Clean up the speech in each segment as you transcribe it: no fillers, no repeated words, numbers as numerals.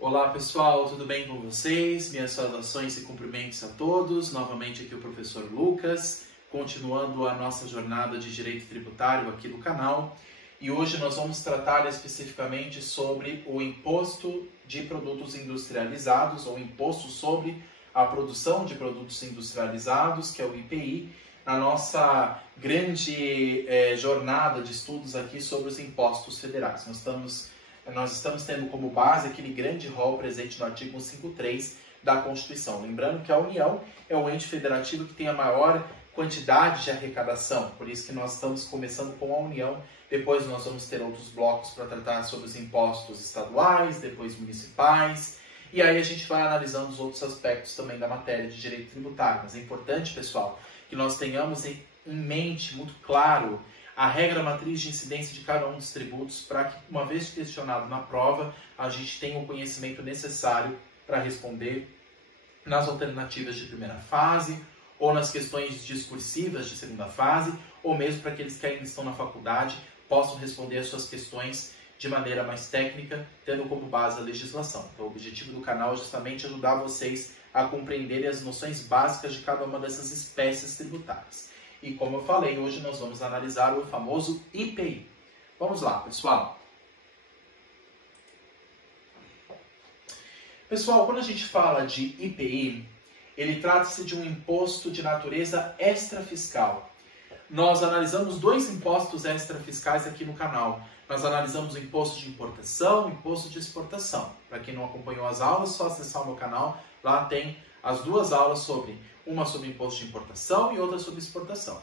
Olá pessoal, tudo bem com vocês? Minhas saudações e cumprimentos a todos. Novamente aqui o professor Lucas, continuando a nossa jornada de direito tributário aqui no canal. E hoje nós vamos tratar especificamente sobre o imposto de produtos industrializados, ou imposto sobre a produção de produtos industrializados, que é o IPI, na nossa grande jornada de estudos aqui sobre os impostos federais. Nós estamos tendo como base aquele grande rol presente no artigo 153 da Constituição. Lembrando que a União é o ente federativo que tem a maior quantidade de arrecadação, por isso que nós estamos começando com a União, depois nós vamos ter outros blocos para tratar sobre os impostos estaduais, depois municipais, e aí a gente vai analisando os outros aspectos também da matéria de direito tributário. Mas é importante, pessoal, que nós tenhamos em mente muito claro a regra matriz de incidência de cada um dos tributos para que, uma vez questionado na prova, a gente tenha o conhecimento necessário para responder nas alternativas de primeira fase, ou nas questões discursivas de segunda fase, ou mesmo para aqueles que ainda estão na faculdade possam responder as suas questões de maneira mais técnica, tendo como base a legislação. Então, o objetivo do canal é justamente ajudar vocês a compreenderem as noções básicas de cada uma dessas espécies tributárias. E como eu falei, hoje nós vamos analisar o famoso IPI. Vamos lá, pessoal. Pessoal, quando a gente fala de IPI, ele trata-se de um imposto de natureza extrafiscal. Nós analisamos dois impostos extrafiscais aqui no canal. Nós analisamos o imposto de importação e o imposto de exportação. Para quem não acompanhou as aulas, só acessar o meu canal. Lá tem as duas aulas uma sobre imposto de importação e outra sobre exportação.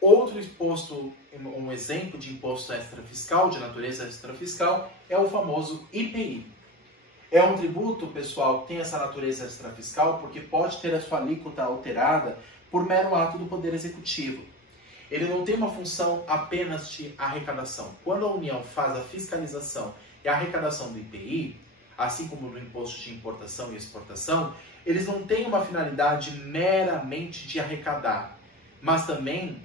Outro imposto, um exemplo de imposto extrafiscal, de natureza extrafiscal, é o famoso IPI. É um tributo, pessoal, que tem essa natureza extrafiscal porque pode ter a sua alíquota alterada por mero ato do Poder Executivo. Ele não tem uma função apenas de arrecadação. Quando a União faz a fiscalização e a arrecadação do IPI, assim como no imposto de importação e exportação, eles não têm uma finalidade meramente de arrecadar, mas também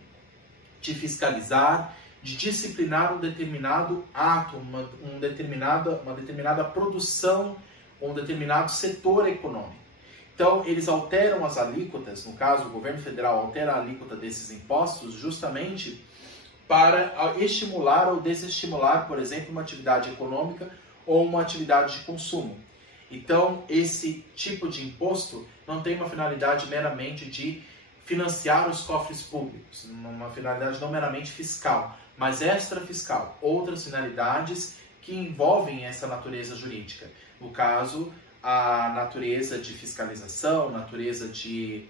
de fiscalizar, de disciplinar um determinado ato, uma determinada produção, um determinado setor econômico. Então, eles alteram as alíquotas, no caso, o governo federal altera a alíquota desses impostos justamente para estimular ou desestimular, por exemplo, uma atividade econômica ou uma atividade de consumo. Então, esse tipo de imposto não tem uma finalidade meramente de financiar os cofres públicos, uma finalidade não meramente fiscal, mas extrafiscal, outras finalidades que envolvem essa natureza jurídica. No caso, a natureza de fiscalização, natureza de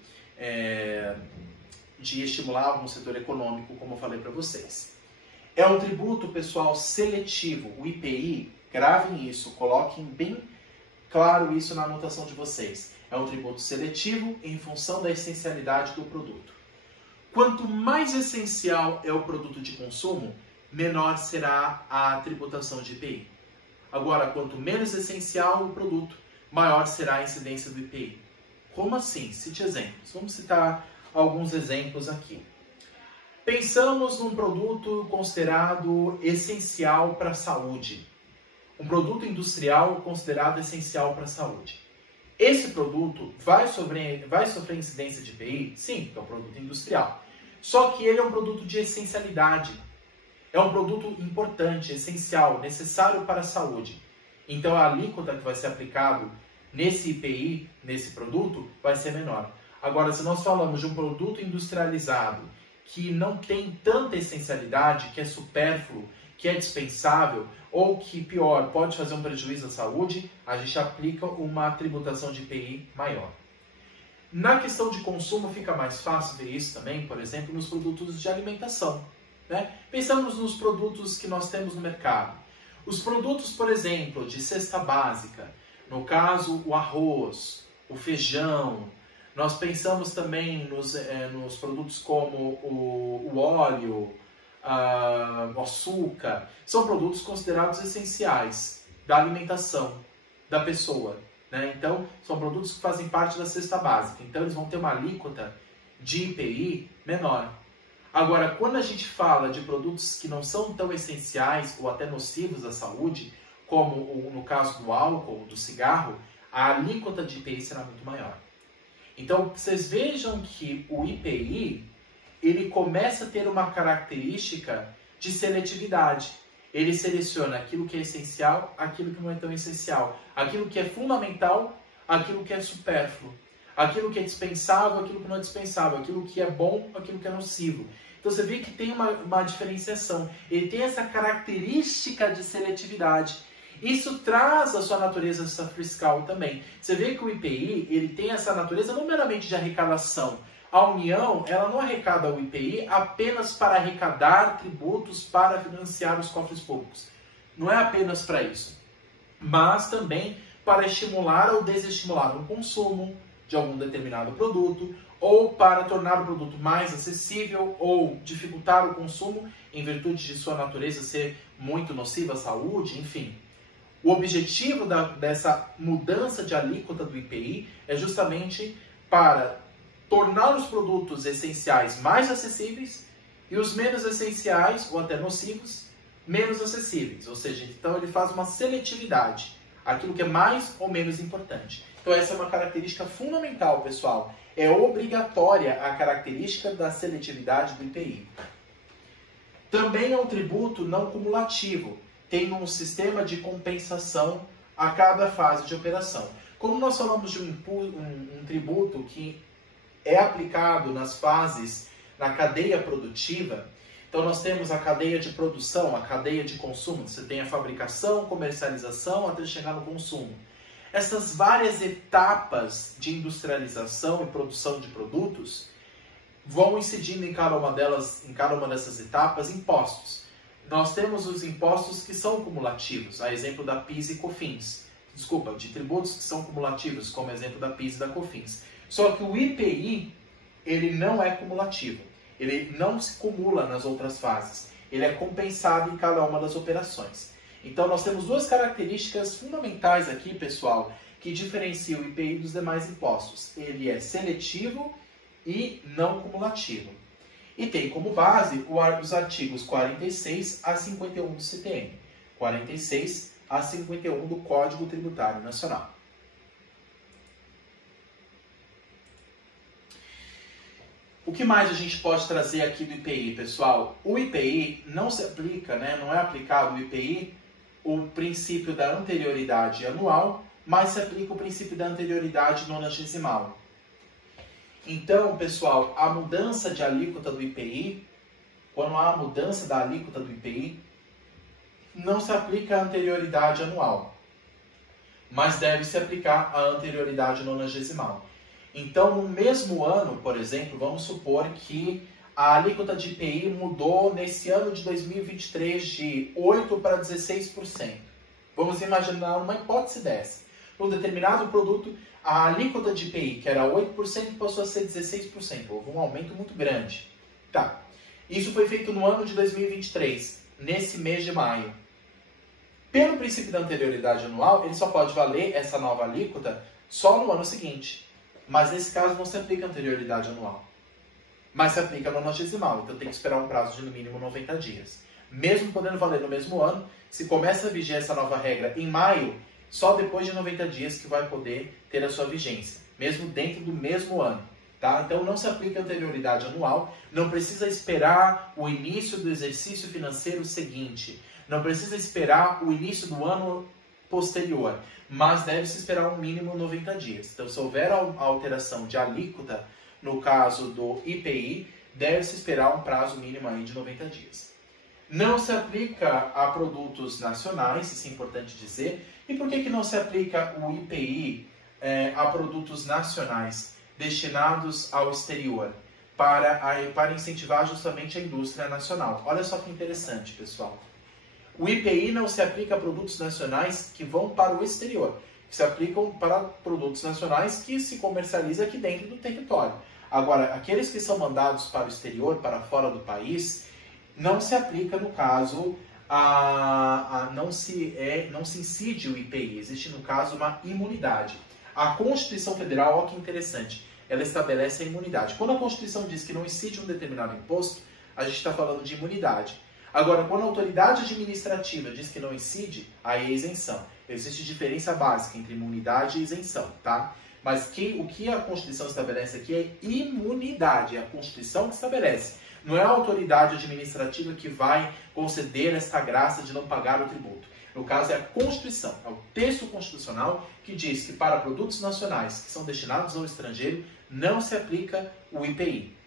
estimular algum setor econômico, como eu falei para vocês. É um tributo, pessoal, seletivo. O IPI, gravem isso, coloquem bem claro isso na anotação de vocês. É um tributo seletivo em função da essencialidade do produto. Quanto mais essencial é o produto de consumo, menor será a tributação de IPI. Agora, quanto menos essencial o produto, maior será a incidência do IPI. Como assim? Cite exemplos. Vamos citar alguns exemplos aqui. Pensamos num produto considerado essencial para a saúde. Um produto industrial considerado essencial para a saúde. Esse produto vai sofrer incidência de IPI? Sim, porque é um produto industrial. Só que ele é um produto de essencialidade. É um produto importante, essencial, necessário para a saúde. Então a alíquota que vai ser aplicado nesse IPI, nesse produto, vai ser menor. Agora, se nós falamos de um produto industrializado que não tem tanta essencialidade, que é supérfluo, que é dispensável, ou que, pior, pode fazer um prejuízo à saúde, a gente aplica uma tributação de IPI maior. Na questão de consumo fica mais fácil ver isso também, por exemplo, nos produtos de alimentação. Pensamos nos produtos que nós temos no mercado. Os produtos, por exemplo, de cesta básica, no caso o arroz, o feijão, nós pensamos também nos produtos como o óleo, o açúcar, são produtos considerados essenciais da alimentação da pessoa. Então, são produtos que fazem parte da cesta básica. Então, eles vão ter uma alíquota de IPI menor. Agora, quando a gente fala de produtos que não são tão essenciais ou até nocivos à saúde, como no caso do álcool, do cigarro, a alíquota de IPI será muito maior. Então, vocês vejam que o IPI, ele começa a ter uma característica de seletividade. Ele seleciona aquilo que é essencial, aquilo que não é tão essencial, aquilo que é fundamental, aquilo que é supérfluo, aquilo que é dispensável, aquilo que não é dispensável, aquilo que é bom, aquilo que é nocivo. Então você vê que tem uma diferenciação. Ele tem essa característica de seletividade. Isso traz a sua natureza fiscal também. Você vê que o IPI, ele tem essa natureza não meramente de arrecadação. A União, ela não arrecada o IPI apenas para arrecadar tributos para financiar os cofres públicos. Não é apenas para isso. Mas também para estimular ou desestimular o consumo de algum determinado produto, ou para tornar o produto mais acessível, ou dificultar o consumo em virtude de sua natureza ser muito nociva à saúde, enfim. O objetivo dessa mudança de alíquota do IPI é justamente para tornar os produtos essenciais mais acessíveis e os menos essenciais, ou até nocivos, menos acessíveis. Ou seja, então ele faz uma seletividade, aquilo que é mais ou menos importante. Então essa é uma característica fundamental, pessoal. É obrigatória a característica da seletividade do IPI. Também é um tributo não cumulativo. Tem um sistema de compensação a cada fase de operação. Como nós falamos de um tributo que é aplicado nas fases, na cadeia produtiva, então nós temos a cadeia de produção, a cadeia de consumo, você tem a fabricação, comercialização, até chegar no consumo. Essas várias etapas de industrialização e produção de produtos vão incidindo em cada uma dessas etapas, impostos. Nós temos os impostos que são cumulativos, a exemplo da PIS e COFINS. Desculpa, de tributos que são cumulativos, como exemplo da PIS e da COFINS. Só que o IPI, ele não é cumulativo. Ele não se cumula nas outras fases. Ele é compensado em cada uma das operações. Então, nós temos duas características fundamentais aqui, pessoal, que diferenciam o IPI dos demais impostos. Ele é seletivo e não cumulativo. E tem como base os artigos 46 a 51 do CTN, 46 a 51 do Código Tributário Nacional. O que mais a gente pode trazer aqui do IPI, pessoal? O IPI não se aplica, não é aplicado o IPI o princípio da anterioridade anual, mas se aplica o princípio da anterioridade nonagesimal. Então, pessoal, a mudança de alíquota do IPI, quando há a mudança da alíquota do IPI, não se aplica a anterioridade anual, mas deve se aplicar a anterioridade nonagesimal. Então, no mesmo ano, por exemplo, vamos supor que a alíquota de IPI mudou nesse ano de 2023 de 8% para 16%. Vamos imaginar uma hipótese dessa. Num determinado produto, a alíquota de IPI, que era 8%, passou a ser 16%. Houve um aumento muito grande. Tá. Isso foi feito no ano de 2023, nesse mês de maio. Pelo princípio da anterioridade anual, ele só pode valer essa nova alíquota só no ano seguinte. Mas nesse caso não se aplica a anterioridade anual. Mas se aplica a nonagesimal, então tem que esperar um prazo de no mínimo 90 dias. Mesmo podendo valer no mesmo ano, se começa a vigiar essa nova regra em maio, só depois de 90 dias que vai poder ter a sua vigência, mesmo dentro do mesmo ano. Tá? Então não se aplica a anterioridade anual, não precisa esperar o início do exercício financeiro seguinte, não precisa esperar o início do ano posterior, mas deve-se esperar um mínimo 90 dias. Então, se houver a alteração de alíquota, no caso do IPI, deve-se esperar um prazo mínimo aí de 90 dias. Não se aplica a produtos nacionais, isso é importante dizer. E por que não se aplica o IPI a produtos nacionais destinados ao exterior? Para incentivar justamente a indústria nacional. Olha só que interessante, pessoal. O IPI não se aplica a produtos nacionais que vão para o exterior, que se aplicam para produtos nacionais que se comercializam aqui dentro do território. Agora, aqueles que são mandados para o exterior, para fora do país, não se aplica, no caso, não se incide o IPI. Existe, no caso, uma imunidade. A Constituição Federal, olha que interessante, ela estabelece a imunidade. Quando a Constituição diz que não incide um determinado imposto, a gente está falando de imunidade. Agora, quando a autoridade administrativa diz que não incide, aí é isenção. Existe diferença básica entre imunidade e isenção, tá? Mas o que a Constituição estabelece aqui é imunidade, é a Constituição que estabelece. Não é a autoridade administrativa que vai conceder esta graça de não pagar o tributo. No caso, é a Constituição, é o texto constitucional que diz que para produtos nacionais que são destinados ao estrangeiro, não se aplica o IPI.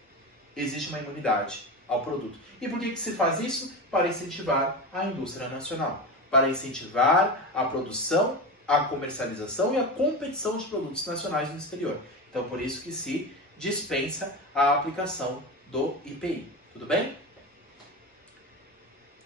Existe uma imunidade ao produto. E por que se faz isso? Para incentivar a indústria nacional, para incentivar a produção, a comercialização e a competição de produtos nacionais no exterior. Então, por isso que se dispensa a aplicação do IPI. Tudo bem?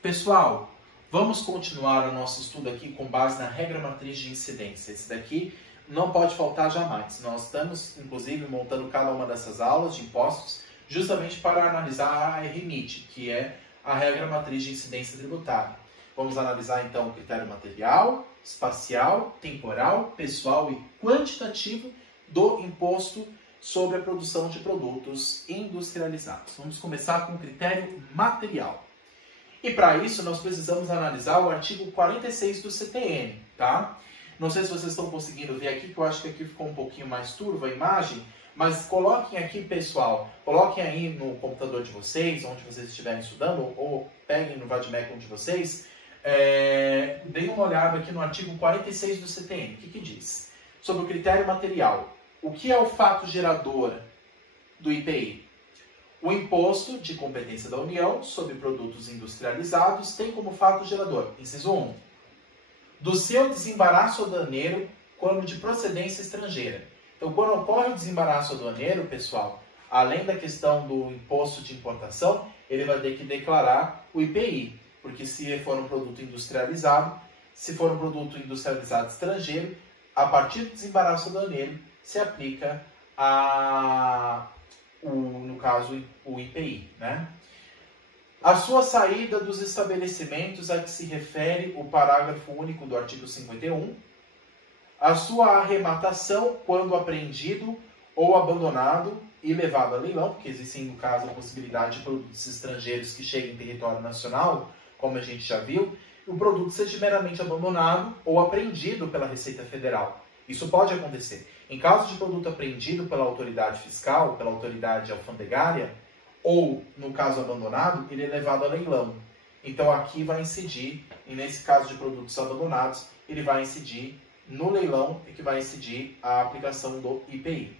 Pessoal, vamos continuar o nosso estudo aqui com base na regra matriz de incidência. Esse daqui não pode faltar jamais. Nós estamos, inclusive, montando cada uma dessas aulas de impostos justamente para analisar a RMIT, que é a regra matriz de incidência tributária. Vamos analisar, então, o critério material, espacial, temporal, pessoal e quantitativo do imposto sobre a produção de produtos industrializados. Vamos começar com o critério material. E para isso, nós precisamos analisar o artigo 46 do CTN, tá? Não sei se vocês estão conseguindo ver aqui, que eu acho que aqui ficou um pouquinho mais turva a imagem, mas coloquem aqui, pessoal, coloquem aí no computador de vocês, onde vocês estiverem estudando, ou peguem no Vadmecum de vocês, deem uma olhada aqui no artigo 46 do CTN. O que diz? Sobre o critério material. O que é o fato gerador do IPI? O imposto de competência da União sobre produtos industrializados tem como fato gerador, inciso 1, do seu desembaraço aduaneiro quando de procedência estrangeira. Então, quando ocorre o desembaraço aduaneiro, pessoal, além da questão do imposto de importação, ele vai ter que declarar o IPI, porque se for um produto industrializado, se for um produto industrializado estrangeiro, a partir do desembaraço aduaneiro, se aplica no caso, o IPI, né? A sua saída dos estabelecimentos a que se refere o parágrafo único do artigo 51, a sua arrematação quando apreendido ou abandonado e levado a leilão, porque existe, no caso, a possibilidade de produtos estrangeiros que cheguem em território nacional, como a gente já viu, e o produto seja meramente abandonado ou apreendido pela Receita Federal. Isso pode acontecer. Em caso de produto apreendido pela autoridade fiscal, pela autoridade alfandegária, ou, no caso abandonado, ele é levado a leilão. Então, aqui vai incidir, e nesse caso de produtos abandonados, ele vai incidir no leilão e que vai incidir a aplicação do IPI.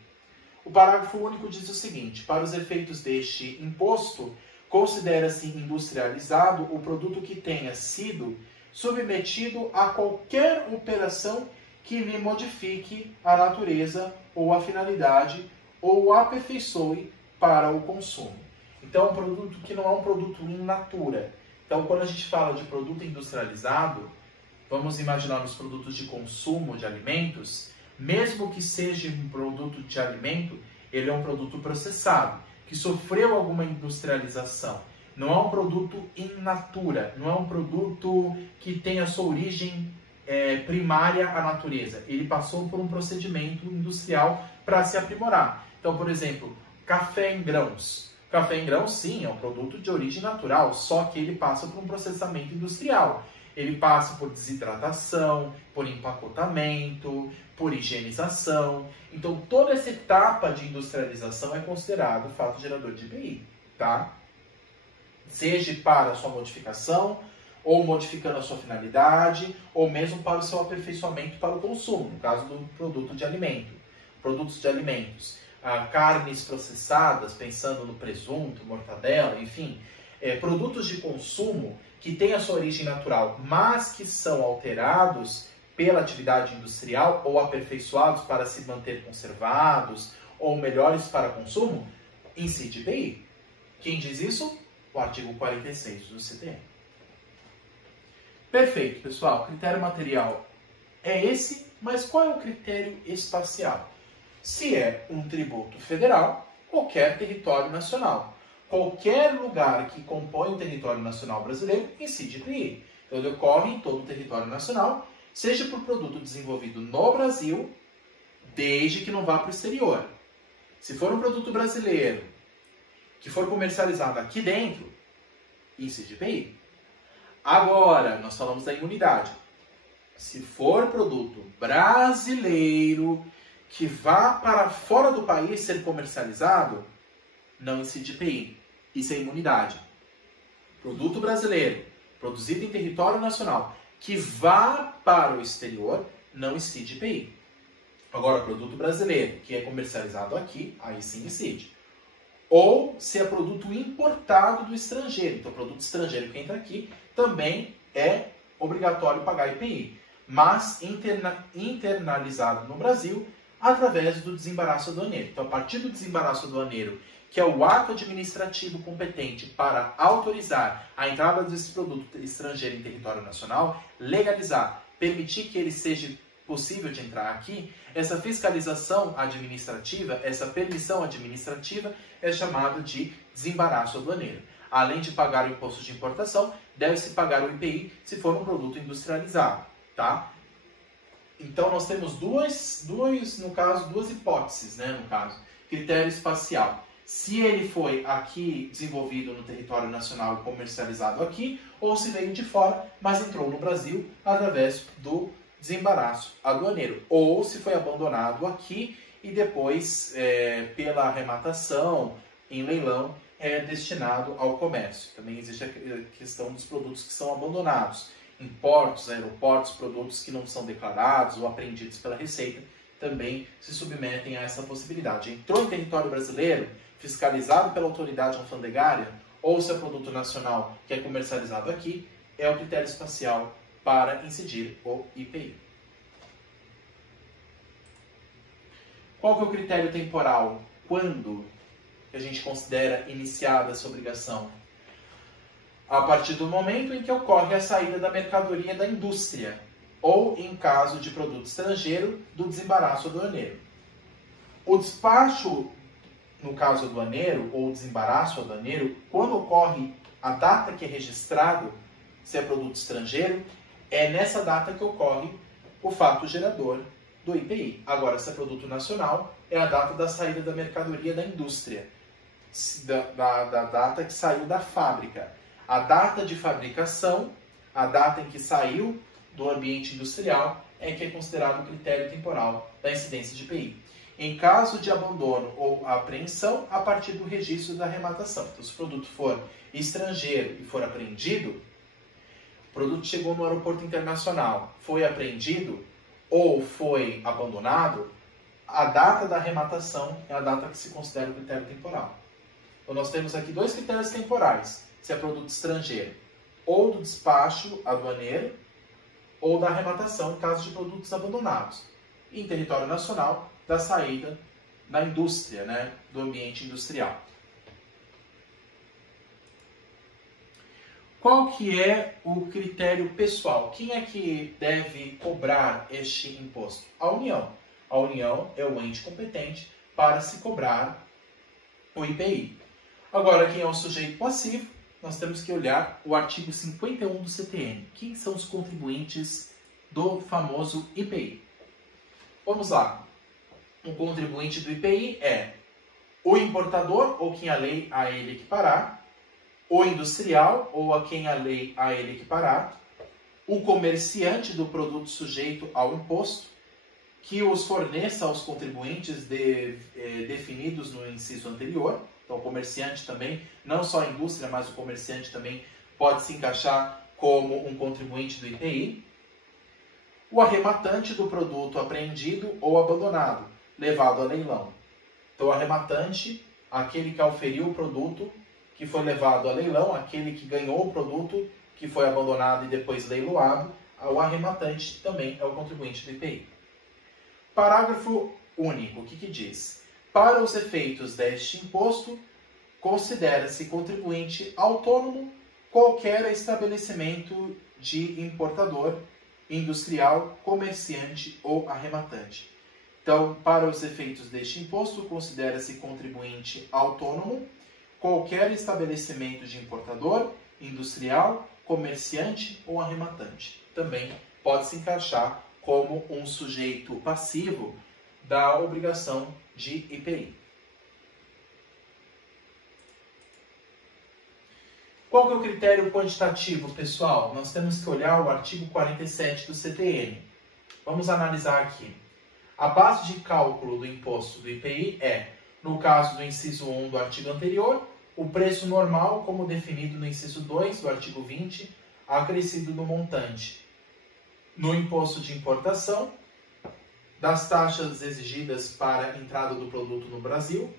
O parágrafo único diz o seguinte: para os efeitos deste imposto, considera-se industrializado o produto que tenha sido submetido a qualquer operação que lhe modifique a natureza ou a finalidade ou o aperfeiçoe para o consumo. Então, é um produto que não é um produto in natura. Então, quando a gente fala de produto industrializado, vamos imaginar nos produtos de consumo de alimentos, mesmo que seja um produto de alimento, ele é um produto processado, que sofreu alguma industrialização. Não é um produto in natura, não é um produto que tem a sua origem primária à natureza. Ele passou por um procedimento industrial para se aprimorar. Então, por exemplo, café em grãos. Café em grãos, sim, é um produto de origem natural, só que ele passa por um processamento industrial. Ele passa por desidratação, por empacotamento, por higienização. Então, toda essa etapa de industrialização é considerado fato gerador de IPI, tá? Seja para a sua modificação, ou modificando a sua finalidade, ou mesmo para o seu aperfeiçoamento para o consumo, no caso do produto de alimento. Produtos de alimentos, carnes processadas, pensando no presunto, mortadela, enfim, produtos de consumo que têm a sua origem natural, mas que são alterados pela atividade industrial ou aperfeiçoados para se manter conservados ou melhores para consumo, incide IPI. Quem diz isso? O artigo 46 do CTN. Perfeito, pessoal. O critério material é esse, mas qual é o critério espacial? Se é um tributo federal, qualquer território nacional. Qualquer lugar que compõe o território nacional brasileiro incide IPI. Então, ele ocorre em todo o território nacional, seja por produto desenvolvido no Brasil, desde que não vá para o exterior. Se for um produto brasileiro que for comercializado aqui dentro, incide IPI. Agora, nós falamos da imunidade. Se for produto brasileiro que vá para fora do país ser comercializado, não incide IPI. Isso é imunidade. Produto brasileiro, produzido em território nacional, que vá para o exterior, não incide IPI. Agora, produto brasileiro que é comercializado aqui, aí sim incide. Ou se é produto importado do estrangeiro. Então, produto estrangeiro que entra aqui também é obrigatório pagar IPI. Mas internalizado no Brasil através do desembaraço aduaneiro. Então, a partir do desembaraço aduaneiro, que é o ato administrativo competente para autorizar a entrada desse produto estrangeiro em território nacional, legalizar, permitir que ele seja possível de entrar aqui, essa fiscalização administrativa, essa permissão administrativa é chamada de desembaraço aduaneiro. Além de pagar o imposto de importação, deve-se pagar o IPI se for um produto industrializado, tá? Então nós temos duas hipóteses, né, no caso. Critério espacial. Se ele foi aqui desenvolvido no território nacional e comercializado aqui, ou se veio de fora, mas entrou no Brasil através do desembaraço aduaneiro, ou se foi abandonado aqui e depois, pela arrematação, em leilão, é destinado ao comércio. Também existe a questão dos produtos que são abandonados, em portos, aeroportos, produtos que não são declarados ou apreendidos pela Receita, também se submetem a essa possibilidade. Entrou em território brasileiro, fiscalizado pela autoridade alfandegária, ou se é produto nacional que é comercializado aqui, é o critério espacial para incidir o IPI. Qual que é o critério temporal? Quando que a gente considera iniciada essa obrigação? A partir do momento em que ocorre a saída da mercadoria da indústria, ou, em caso de produto estrangeiro, do desembaraço aduaneiro. O despacho, no caso aduaneiro, ou desembaraço aduaneiro, quando ocorre a data que é registrado, se é produto estrangeiro, é nessa data que ocorre o fato gerador do IPI. Agora, se é produto nacional, é a data da saída da mercadoria da indústria, da data que saiu da fábrica. A data de fabricação, a data em que saiu do ambiente industrial, é que é considerado o critério temporal da incidência de IPI. Em caso de abandono ou apreensão, a partir do registro da arrematação. Então, se o produto for estrangeiro e for apreendido, o produto chegou no aeroporto internacional, foi apreendido ou foi abandonado, a data da arrematação é a data que se considera o critério temporal. Então, nós temos aqui dois critérios temporais, se é produto estrangeiro, ou do despacho aduaneiro, ou da arrematação, em caso de produtos abandonados. E em território nacional, da saída da indústria, né, do ambiente industrial. Qual que é o critério pessoal? Quem é que deve cobrar este imposto? A União. A União é o ente competente para se cobrar o IPI. Agora, quem é o sujeito passivo? Nós temos que olhar o artigo 51 do CTN. Quem são os contribuintes do famoso IPI? Vamos lá. Um contribuinte do IPI é o importador, ou quem a lei a ele equiparar, o industrial, ou a quem a lei a ele equiparar, o comerciante do produto sujeito ao imposto, que os forneça aos contribuintes definidos no inciso anterior. Então, o comerciante também, não só a indústria, mas o comerciante também pode se encaixar como um contribuinte do IPI. O arrematante do produto apreendido ou abandonado, levado a leilão. Então, o arrematante, aquele que auferiu o produto que foi levado a leilão, aquele que ganhou o produto que foi abandonado e depois leiloado, o arrematante também é o contribuinte do IPI. Parágrafo único, o que diz? Para os efeitos deste imposto, considera-se contribuinte autônomo qualquer estabelecimento de importador, industrial, comerciante ou arrematante. Então, para os efeitos deste imposto, considera-se contribuinte autônomo qualquer estabelecimento de importador, industrial, comerciante ou arrematante. Também pode se encaixar como um sujeito passivo da obrigação de IPI. Qual que é o critério quantitativo, pessoal? Nós temos que olhar o artigo 47 do CTN. Vamos analisar aqui. A base de cálculo do imposto do IPI é, no caso do inciso 1 do artigo anterior, o preço normal, como definido no inciso 2 do artigo 20, acrescido no montante. No imposto de importação, das taxas exigidas para a entrada do produto no Brasil,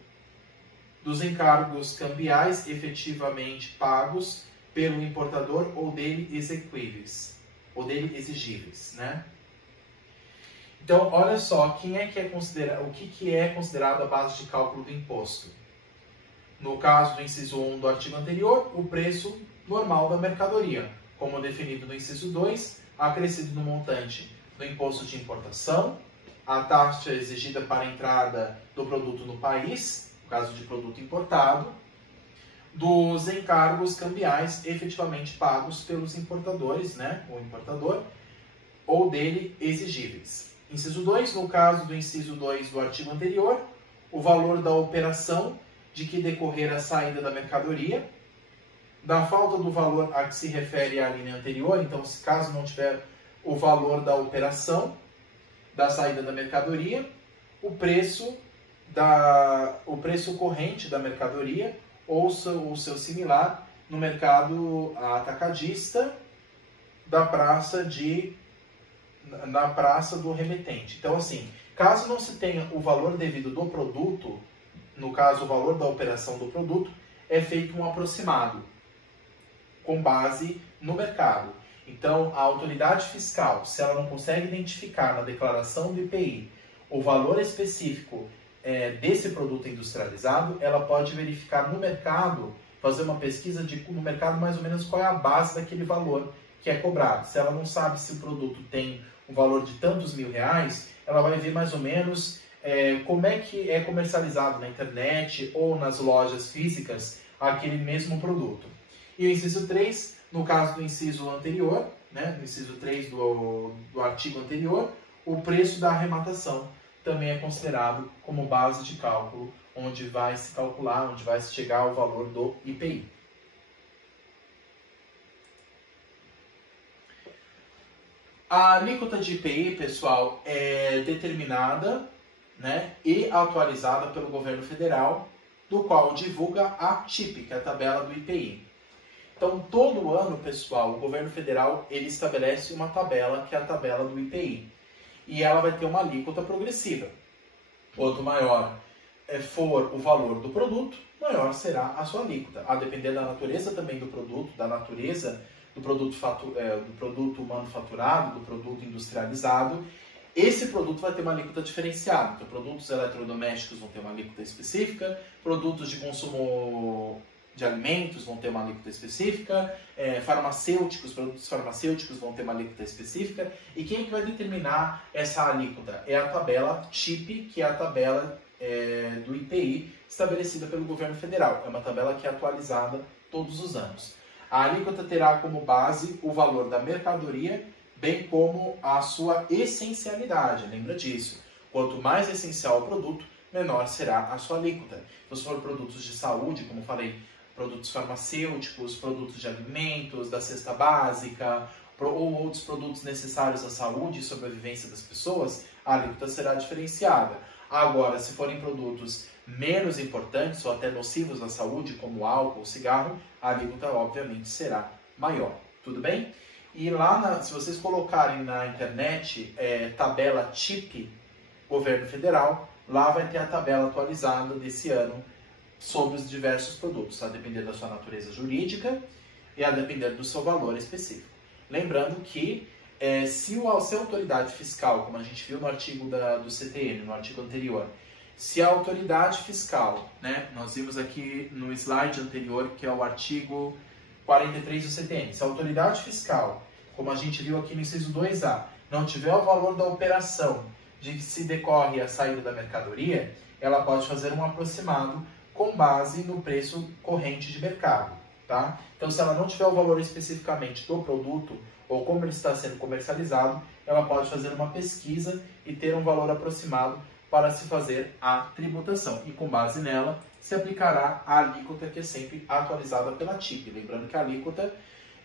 dos encargos cambiais efetivamente pagos pelo importador ou dele exequíveis, ou dele exigíveis, né? Então, olha só, o que é considerado a base de cálculo do imposto? No caso do inciso 1 do artigo anterior, o preço normal da mercadoria, como definido no inciso 2, acrescido no montante do imposto de importação, a taxa exigida para a entrada do produto no país, no caso de produto importado, dos encargos cambiais efetivamente pagos pelos importadores, né, o importador, ou dele exigíveis. Inciso 2, no caso do inciso 2 do artigo anterior, o valor da operação de que decorrer a saída da mercadoria, da falta do valor a que se refere a linha anterior, então, se caso não tiver o valor da operação, da saída da mercadoria, o preço corrente da mercadoria ou o seu similar no mercado atacadista na praça do remetente. Então, assim, caso não se tenha o valor devido do produto, no caso, o valor da operação do produto, é feito um aproximado com base no mercado. Então, a autoridade fiscal, se ela não consegue identificar na declaração do IPI o valor específico desse produto industrializado, ela pode verificar no mercado, fazer uma pesquisa no mercado mais ou menos qual é a base daquele valor que é cobrado. Se ela não sabe se o produto tem um valor de tantos R$1.000, ela vai ver mais ou menos como é que é comercializado na internet ou nas lojas físicas aquele mesmo produto. E o inciso 3, no caso do inciso anterior, né, no inciso 3 do artigo anterior, o preço da arrematação também é considerado como base de cálculo, onde vai se calcular, onde vai se chegar ao valor do IPI. A alíquota de IPI, pessoal, é determinada, né, e atualizada pelo governo federal, do qual divulga a TIP, que é a tabela do IPI. Então, todo ano, pessoal, o governo federal ele estabelece uma tabela, que é a tabela do IPI. E ela vai ter uma alíquota progressiva. Quanto maior for o valor do produto, maior será a sua alíquota. A depender da natureza também do produto, da natureza do produto manufaturado, do produto industrializado, esse produto vai ter uma alíquota diferenciada. Então, produtos eletrodomésticos vão ter uma alíquota específica, produtos de consumo de alimentos vão ter uma alíquota específica, produtos farmacêuticos vão ter uma alíquota específica. E quem é que vai determinar essa alíquota? É a tabela TIP, que é a tabela do IPI estabelecida pelo governo federal. É uma tabela que é atualizada todos os anos. A alíquota terá como base o valor da mercadoria, bem como a sua essencialidade. Lembra disso? Quanto mais essencial o produto, menor será a sua alíquota. Então, se for produtos de saúde, como falei, produtos farmacêuticos, produtos de alimentos, da cesta básica, ou outros produtos necessários à saúde e sobrevivência das pessoas, a alíquota será diferenciada. Agora, se forem produtos menos importantes ou até nocivos à saúde, como álcool ou cigarro, a alíquota obviamente será maior. Tudo bem? E lá, se vocês colocarem na internet tabela TIP, governo federal, lá vai ter a tabela atualizada desse ano sobre os diversos produtos, a depender da sua natureza jurídica e a depender do seu valor específico. Lembrando que se a autoridade fiscal, como a gente viu no artigo do CTN, no artigo anterior, se a autoridade fiscal, né, nós vimos aqui no slide anterior, que é o artigo 43 do CTN, se a autoridade fiscal, como a gente viu aqui no inciso 2A, não tiver o valor da operação de que se decorre a saída da mercadoria, ela pode fazer um aproximado com base no preço corrente de mercado, tá? Então, se ela não tiver o valor especificamente do produto ou como ele está sendo comercializado, ela pode fazer uma pesquisa e ter um valor aproximado para se fazer a tributação. E com base nela, se aplicará a alíquota que é sempre atualizada pela TIP. Lembrando que a alíquota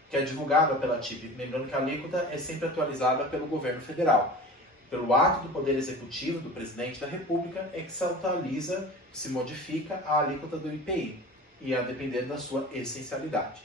que é divulgada pela TIP, lembrando que a alíquota é sempre atualizada pelo governo federal. Pelo ato do Poder Executivo, do Presidente da República, é que se atualiza, se modifica a alíquota do IPI, e a depender da sua essencialidade.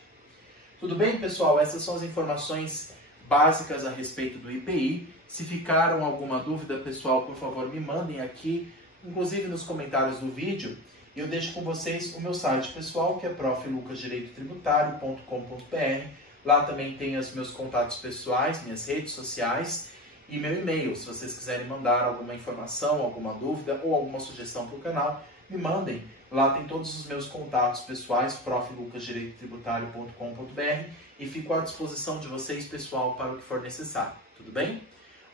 Tudo bem, pessoal? Essas são as informações básicas a respeito do IPI. Se ficaram alguma dúvida, pessoal, por favor, me mandem aqui, inclusive nos comentários do vídeo. E eu deixo com vocês o meu site pessoal, que é proflucasdireitotributário.com.br. Lá também tem os meus contatos pessoais, minhas redes sociais e meu e-mail. Se vocês quiserem mandar alguma informação, alguma dúvida ou alguma sugestão para o canal, me mandem. Lá tem todos os meus contatos pessoais, proflucasdireitotributário.com.br, e fico à disposição de vocês, pessoal, para o que for necessário. Tudo bem?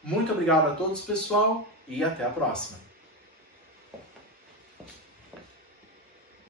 Muito obrigado a todos, pessoal, e até a próxima.